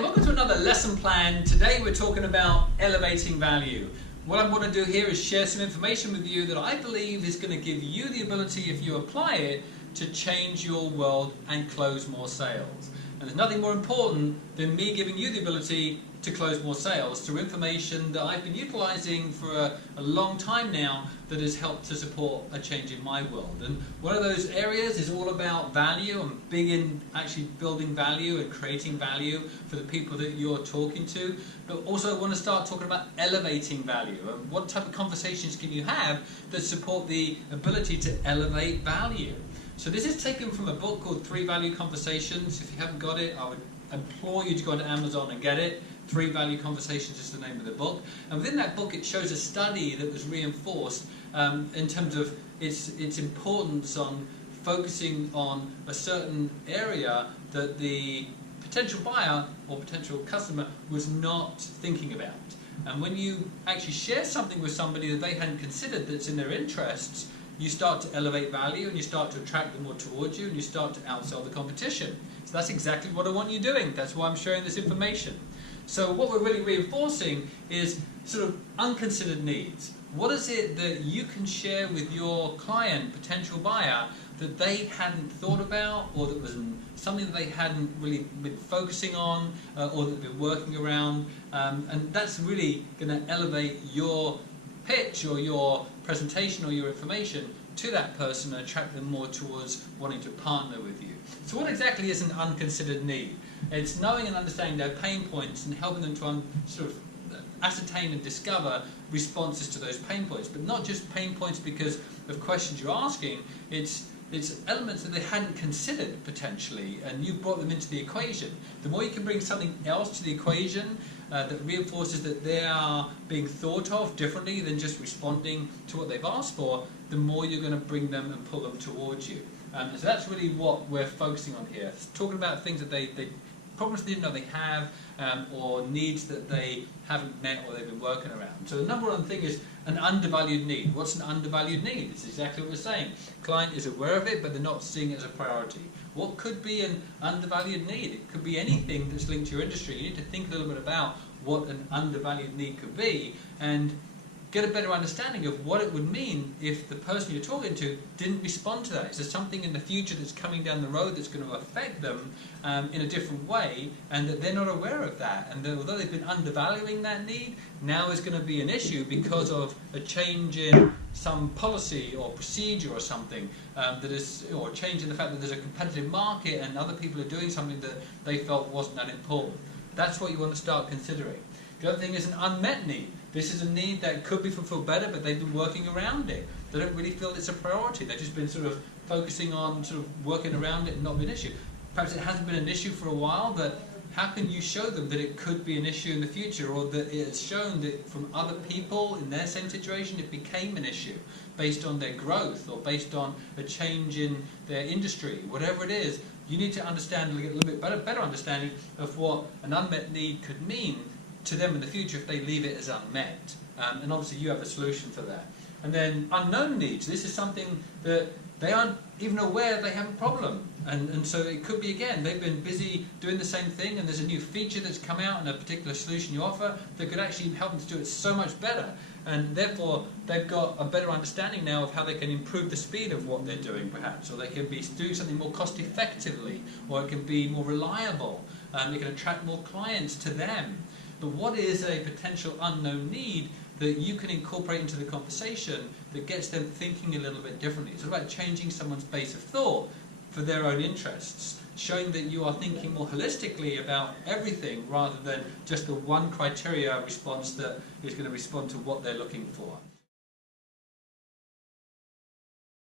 and welcome to another lesson plan. Today we're talking about elevating value. What I want to do here is share some information with you that I believe is going to give you the ability, if you apply it, to change your world and close more sales. And there's nothing more important than me giving you the ability to close more sales through information that I've been utilizing for a long time now that has helped to support a change in my world. And one of those areas is all about value. I'm big in actually building value and creating value for the people that you're talking to. But also I want to start talking about elevating value. And what type of conversations can you have that support the ability to elevate value? So this is taken from a book called 3 Value Conversations. If you haven't got it, I would implore you to go onto Amazon and get it. 3 Value Conversations is the name of the book. And within that book it shows a study that was reinforced in terms of its importance on focusing on a certain area that the potential buyer or potential customer was not thinking about. And when you actually share something with somebody that they hadn't considered that's in their interests, you start to elevate value and you start to attract them more towards you and you start to outsell the competition. So that's exactly what I want you doing. That's why I'm sharing this information. So what we're really reinforcing is sort of unconsidered needs. What is it that you can share with your client, potential buyer, that they hadn't thought about, or that was something that they hadn't really been focusing on, or that they've been working around, and that's really going to elevate your pitch or your presentation or your information to that person and attract them more towards wanting to partner with you. So what exactly is an unconsidered need? It's knowing and understanding their pain points and helping them to sort of ascertain and discover responses to those pain points, but not just pain points because of questions you're asking. It's elements that they hadn't considered potentially, and you brought them into the equation. The more you can bring something else to the equation that reinforces that they are being thought of differently than just responding to what they've asked for, the more you're going to bring them and pull them towards you. So that's really what we're focusing on here. It's talking about things that they problems they didn't know they have, or needs that they haven't met or they've been working around. So the number one thing is an undervalued need. What's an undervalued need? It's exactly what we're saying. Client is aware of it, but they're not seeing it as a priority. What could be an undervalued need? It could be anything that's linked to your industry. You need to think a little bit about what an undervalued need could be and get a better understanding of what it would mean if the person you're talking to didn't respond to that. Is there something in the future that's coming down the road that's going to affect them in a different way, and that they're not aware of that? And although they've been undervaluing that need, now is going to be an issue because of a change in some policy or procedure or something or a change in the fact that there's a competitive market and other people are doing something that they felt wasn't that important. That's what you want to start considering. The other thing is an unmet need. This is a need that could be fulfilled better, but they've been working around it. They don't really feel it's a priority. They've just been sort of focusing on sort of working around it and not be an issue. Perhaps it hasn't been an issue for a while, but how can you show them that it could be an issue in the future, or that it's shown that from other people in their same situation it became an issue based on their growth or based on a change in their industry? Whatever it is, you need to understand, get a little bit better understanding of what an unmet need could mean to them in the future if they leave it as unmet. And obviously you have a solution for that. And then unknown needs. This is something that they aren't even aware they have a problem. And so it could be, again, they've been busy doing the same thing and there's a new feature that's come out and a particular solution you offer that could actually help them to do it so much better. And therefore they've got a better understanding now of how they can improve the speed of what they're doing perhaps, or they can be doing something more cost effectively, or it can be more reliable, they can attract more clients to them. But what is a potential unknown need that you can incorporate into the conversation that gets them thinking a little bit differently? It's all about changing someone's base of thought for their own interests, showing that you are thinking more holistically about everything rather than just the one criteria response that is going to respond to what they're looking for.